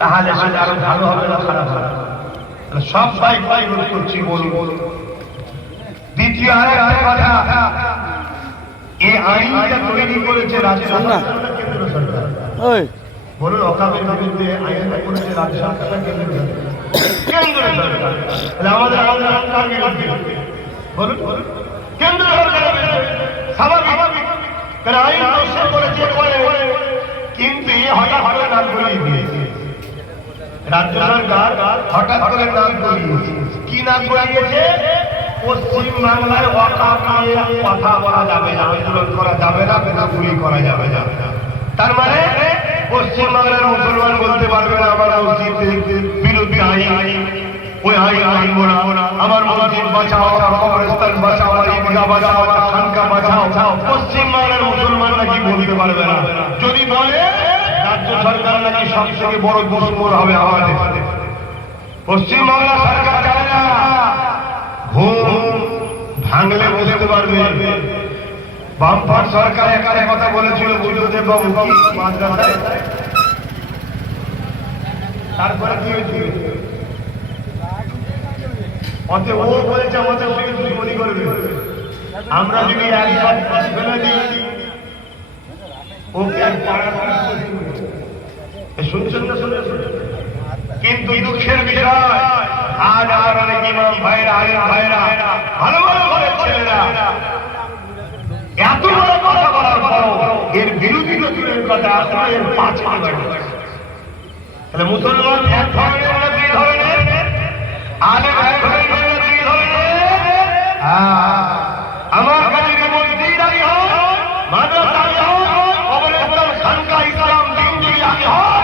তাহলে সেটা আরও ভালো হবে না খারাপ হবে? সব ভাই ভাই রোধ করছি বলুন। দ্বিতীয় কথা এই আইনটা তৈরি করেছে রাজ্য সরকার কেন্দ্র সরকার। বলুন অকামের বিরুদ্ধে আইনটা করেছে রাজ্য সরকার কেন্দ্র সরকার। কেন্দ্র সরকার। তাহলে আমাদের আমাদের কার বিরুদ্ধে বলুন কেন্দ্র সরকারের স্বাভাবিক। আইন করেছে করে কিন্তু এ হঠাৎ করে নাম করিয়ে দিয়েছে পশ্চিম বাংলায় কথা বলা যাবে না, আন্দোলন করা যাবে না বেনাগুলি করা যাবে না। তার মানে বাংলার মুসলমান বলতে পারবে না, আমার মসজিদ বিরোধী আইন, ওই আইন আমার মসজিদ বাঁচাও কবরস্থান বাঁচাও বাঁচাও খানকা বাঁচাও। বাংলার মুসলমান নাকি বলতে পারবে না? যদি বলে সরকার নাকি সব থেকে বড় দুশ্মন হবে আমাদের। পশ্চিম বাংলা সরকার জানে না। ঘুম ভাঙলে বুঝতে পারবে। বামফার সরকার একারে কথা বলেছিল বুদ্ধদেব বাবু তারপরে কি হয়েছিল অতএব ও বলেছে আমাদের সঙ্গে দুশ্মনী করবে? আমরা যদি একবার ফেলে দিই, ওকে পাড়া এ শুনছেন না, শুনছেন কিন্তু দুঃখের বিষয়, আজ আর অনেক ইমাম ভাইরা আলেম ভাইরা ভালো ভালো করে ছেলেরা এত বড় কথা বলার পরও এর বিরোধী নতুনের কথা এখনও এর পাঁচ তাহলে মুসলমান এক ধরনের দুই ধরনের? আলেম এক ধরনের দুই ধরনের? আমার কাছে মসজিদারি হোক মাদ্রাসারি হোক কবরস্থান খানকা ইসলাম দিন যদি তাহলে কেন্দ্র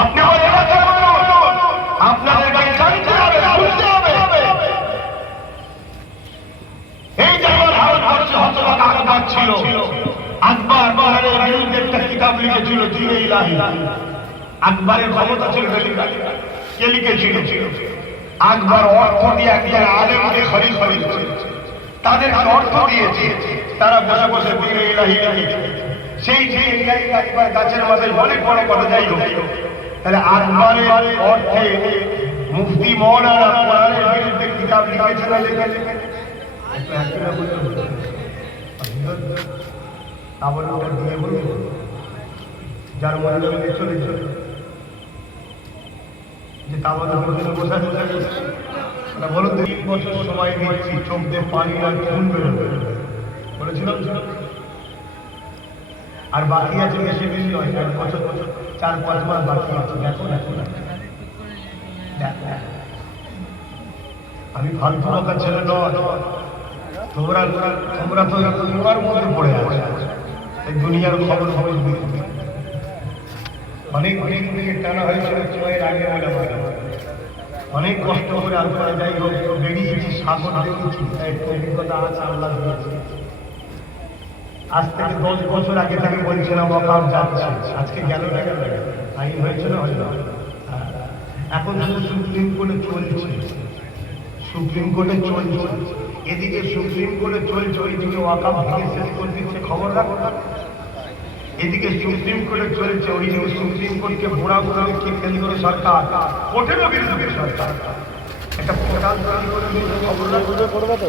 আপনি আমার এলাকার মানুষ। আপনাদেরকে জানতে হবে বুঝতে হবে। এই যে আমার ভারতবর্ষে হতবাক ছিল। কিতাব লিখেছিল জিনে ইলাহি। আকবরের ক্ষমতা ছিল। কে লিখেছিল আকবর অর্থ দিয়ে একজন আলেমকে খরিদ খরিদছে তাদের অর্থ দিয়েছে, তারা বসে বসে জিনে ইলাহি সেই জিনে ইলাহি আকবর গাছের মাথায় অনেক বড় কথা যাই হোক তাহলে আকবরের অর্থে মুফতি মৌলানা কোরআনের বিরুদ্ধে কিতাব লিখেছে না লিখেছে? আবার ওটা দিয়ে বলুন যার মনে জমিতে চলে চলে যে তামাদের মধ্যে বসা না বলুন তো, তিন বছর সময় দিচ্ছি, চোখ দিয়ে পানি আর খুন বেরোবে। বলেছিলাম আর বাকি আছে বেশি বেশি এক বছর, চার, পাঁচ মাস বাকি আছে। দেখো দেখো আমি ফালতু বকার ছেলে নয়। তোমরা তোমরা তো তোমার মধ্যে পড়ে আছো। দুনিয়ার খবর খবর অনেক অনেক দিকে টানা হয়েছিল সময়ের আগে বলে আমার। অনেক কষ্ট করে আলোচনা যাই হোক বেরিয়েছি, সাগর দেখেছি একটু অভিজ্ঞতা আছে আল্লাহ আজ থেকে দশ বছর আগে থেকে বলছিলাম অকাল যাচ্ছে। আজকে গেল না গেল? আইন হয়েছে না হয়তো হ্যাঁ। এখন শুধু সুপ্রিম কোর্টে চলছে। সুপ্রিম কোর্টে চলছে। এদিকে সুপ্রিম কোর্টে চলছে, ওইদিকে ওয়াকাম ভেঙে শেষ করে দিচ্ছে। খবর রাখো না। এদিকে সুপ্রিম কোর্টে চলছে ওইদিকে সুপ্রিম কোর্টকে ঘোরা ঘোরা কি কেন্দ্র সরকার কোর্টেরও বিরোধী সরকার। একটা পোর্টাল তৈরি করে দিয়েছে খবর রাখো। না। করবে তো?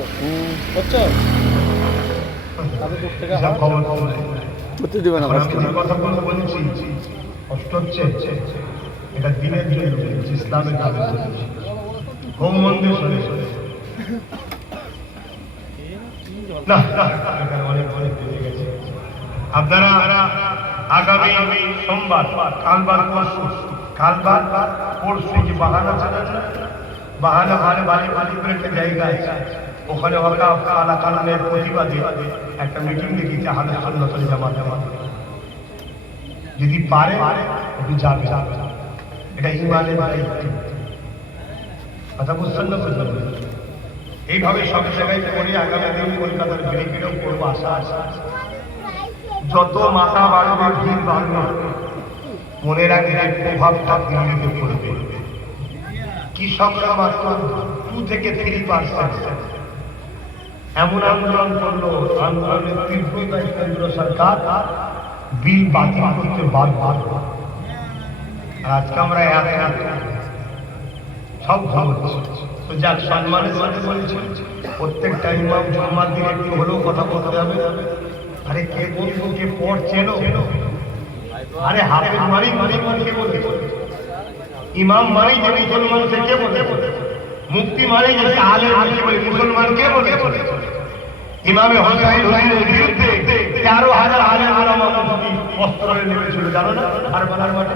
হচ্ছে তাদের দূর থেকে সব খবর খবর করতে দেবে না এখন আমি বলছি। কষ্ট হচ্ছে। এটা দিনের জন্য ইসলামের। হোম মন্দির শুনে। না না অনেক অনেক গেছে। আপনারা আগামী সোমবার কালবার পরশু কালবার পরশু যে বাহানা চালাচ্ছে বাহানা ভালে ভালে ভালে করে একটা জায়গা আছে। ওখানে ওয়াকাফ কালা কালামের প্রতিবাদে একটা মিটিং দেখিয়েছে হালে সন্ন্যতল জামাত জামাত। যদি পারে, একটু যাবে। এটা ইমানের দায়িত্ব কথা বুঝছেন না না? এইভাবে সব জায়গায় করে আগামী দিন কলকাতার ব্রিগেডও করব আশা আছে। যত মাথা বাড়বে ভিড় বাড়বে। মনে রাখবে এর প্রভাবটা দিল্লিতে পড়বে। কৃষকরা মাত্র টু থেকে থ্রি পার্সেন্ট এমন আন্দোলন করল, আন্দোলনের তীব্রতায় কেন্দ্র সরকার। বিল বাতিল করতে। আর আজকে আমরা এক এক সব খবর তো যাক, সম্মানের সাথে বলছি, প্রত্যেকটা ইমাম জুম্মার দিন একটু হলেও কথা বলতে হবে। আরে কে বলব কে পড় চেনো? আরে হাফেজ মারি মারি কে বলতে ইমাম মারি যে মুসলমান, সে কে বলে মুক্তি মারি যে আলে মারি বলে মুসলমান কে বলে ইমামে হোসাইন হোসাইনের বিরুদ্ধে তেরো হাজার আলে আলামা অস্ত্র নেমেছিল জানো না? আর বানার মাঠে।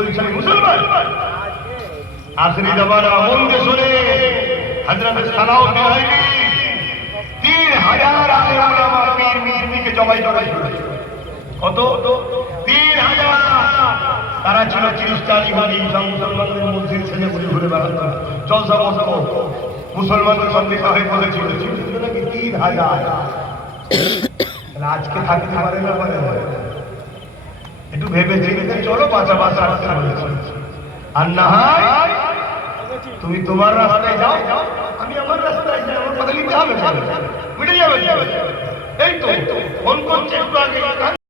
তুমি বলছো আমি মুসলমান জমানা মন দিয়ে শুনে হজরত সালাউদ্দিন আইবি তিন হাজার আলেম ওলামা পীর মির্মিকে জবাই করেছে। কত? তিন হাজার। তারা ছিল খ্রিস্টান ইহুদি সব মুসলমানদের মসজিদ ছেড়ে ঘুরে ঘুরে বেড়াতো জলসা বসত মুসলমানদের সন্দিগ্ধ হয়ে বলেছিল ছিল। তিন হাজার? আজকে থাকতে পারে না পারে না? ভেবে চিন্তে চলো বাঁচা আসতে আর না হয় তুমি তোমার রাস্তায় যাও, আমি আমার রাস্তায় যাই আমার কথা নিতে হবে মিটে যাবে। এই তো, ফোন করছে একটু আগে।